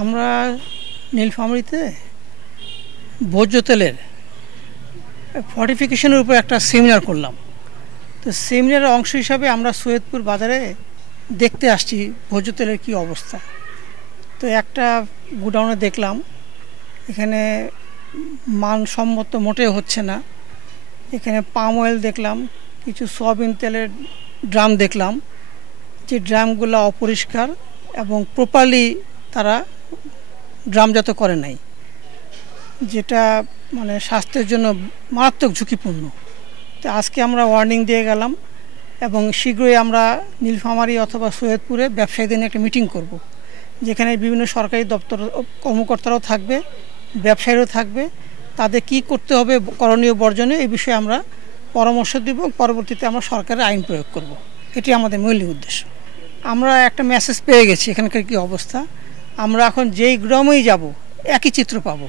আমরা নীলফামারীতে ভোজ্য তেলের ফর্টিফিকেশনের উপর একটা সেমিনার করলাম। তো সেমিনারের অংশ হিসাবে আমরা সৈয়দপুর বাজারে দেখতে আসছি ভোজ্য তেলের কী অবস্থা। তো একটা গোডাউনে দেখলাম এখানে মানসম্মত মোটেও হচ্ছে না। এখানে পাম অয়েল দেখলাম, কিছু সয়াবিন তেলের ড্রাম দেখলাম, যে ড্রামগুলো অপরিষ্কার এবং প্রপারলি তারা ড্রামজাত করে নাই, যেটা মানে স্বাস্থ্যের জন্য মারাত্মক ঝুঁকিপূর্ণ। তো আজকে আমরা ওয়ার্নিং দিয়ে গেলাম এবং শীঘ্রই আমরা নীলফামারী অথবা সৈয়দপুরে ব্যবসায়ীদের নিয়ে একটা মিটিং করব, যেখানে বিভিন্ন সরকারি দপ্তর কর্মকর্তারাও থাকবে, ব্যবসায়ীরাও থাকবে। তাদের কি করতে হবে করণীয় বর্জনে এই বিষয়ে আমরা পরামর্শ দেব, পরবর্তীতে আমরা সরকারের আইন প্রয়োগ করব। এটি আমাদের মূল উদ্দেশ্য। আমরা একটা মেসেজ পেয়ে গেছি এখানকার কী অবস্থা। আমরা এখন যেই গ্রামেই যাব একই চিত্র পাবো।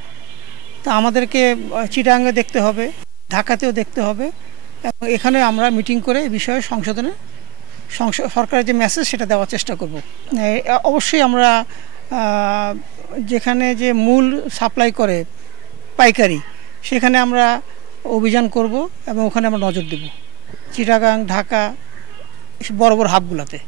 তা আমাদেরকে চিটাগাঙ্গে দেখতে হবে, ঢাকাতেও দেখতে হবে এবং এখানে আমরা মিটিং করে এই বিষয়ে সংশোধনে সরকারের যে মেসেজ সেটা দেওয়ার চেষ্টা করব। অবশ্যই আমরা যেখানে যে মূল সাপ্লাই করে পাইকারি, সেখানে আমরা অভিযান করব এবং ওখানে আমরা নজর দেব, চিটাগাং, ঢাকা, বড় বড় হাবগুলোতে।